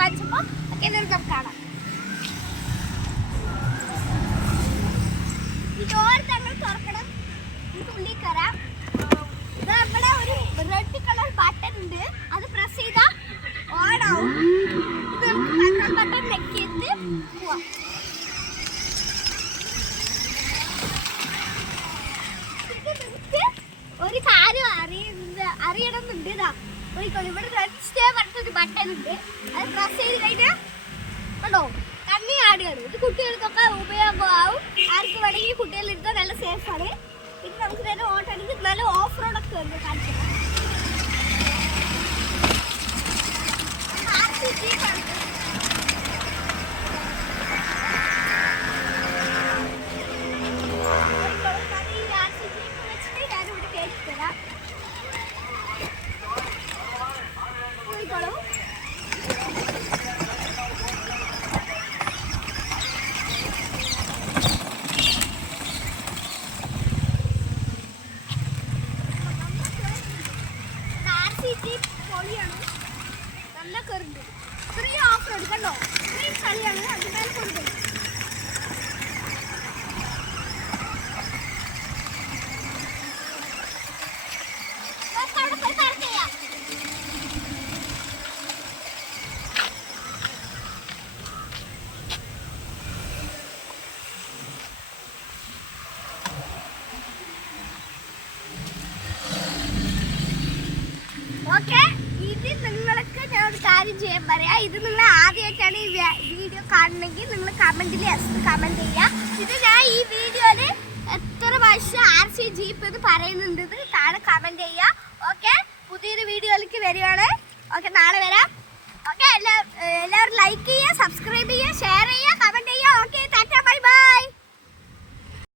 വാങ്ങിച്ചപ്പോൾ ഒക്കെ നമുക്ക് കാണാം. ഈ ഡോർ ഞങ്ങൾ തുറക്കണം, ഉള്ളിൽ കയറാം. ഇവിടെ ഒരു റെഡ് കളർ ബട്ടൺ ഉണ്ട്, അത് പ്രസ് ചെയ്താൽ ഓൺ ആവും. ഇത് നമുക്ക് ബട്ടൺ നെക്കിയിട്ട് പോവാം. ഒരു കാര്യം അറിയണമെന്നുണ്ട്. ഇതാ ഇവിടെ റെഡ് സ്റ്റേ പറഞ്ഞൊരു ബട്ടൺ ഉണ്ട്, അത് പ്രസ് ചെയ്ത് കഴിഞ്ഞാൽ കണ്ടോ കണ്ണി ആടുകയാണ്. ഇത് കുട്ടികൾക്കൊക്കെ ഉപയോഗമാവും. ആർക്ക് വേണമെങ്കിൽ കുട്ടികളെടുത്താൽ നല്ല സേഫാണ്. പിന്നെ നമുക്ക് തന്നെ ഓട്ടാണെങ്കിൽ നല്ല ഓഫ് റോഡൊക്കെ ഉണ്ട് കാണിച്ചു. നല്ല കയറുണ്ട്. ഇത്രയും ഓഫ് റോഡ് കണ്ടോ, ഇത്രയും കളിയാണ്. അതിനാലും കൊടുക്കും. ഓക്കെ, ഇത് നിങ്ങൾക്ക് ഞാൻ ഒരു കാര്യം ചെയ്യാൻ പറയാം. ഇത് നിങ്ങൾ ആദ്യമായിട്ടാണ് ഈ വീഡിയോ കാണണമെങ്കിൽ നിങ്ങൾ കമൻറ്റിൽ കമൻറ്റ് ചെയ്യുക. ഇത് ഞാൻ ഈ വീഡിയോയിൽ എത്ര പ്രാവശ്യം RC ജീപ്പ് എന്ന് പറയുന്നുണ്ട് താഴെ കമൻറ്റ് ചെയ്യുക. ഓക്കെ, പുതിയൊരു വീഡിയോയിലേക്ക് വരികയാണ്. ഓക്കെ, നാളെ വരാം. ഓക്കെ, എല്ലാവരും ലൈക്ക് ചെയ്യുക, സബ്സ്ക്രൈബ് ചെയ്യുക, ഷെയർ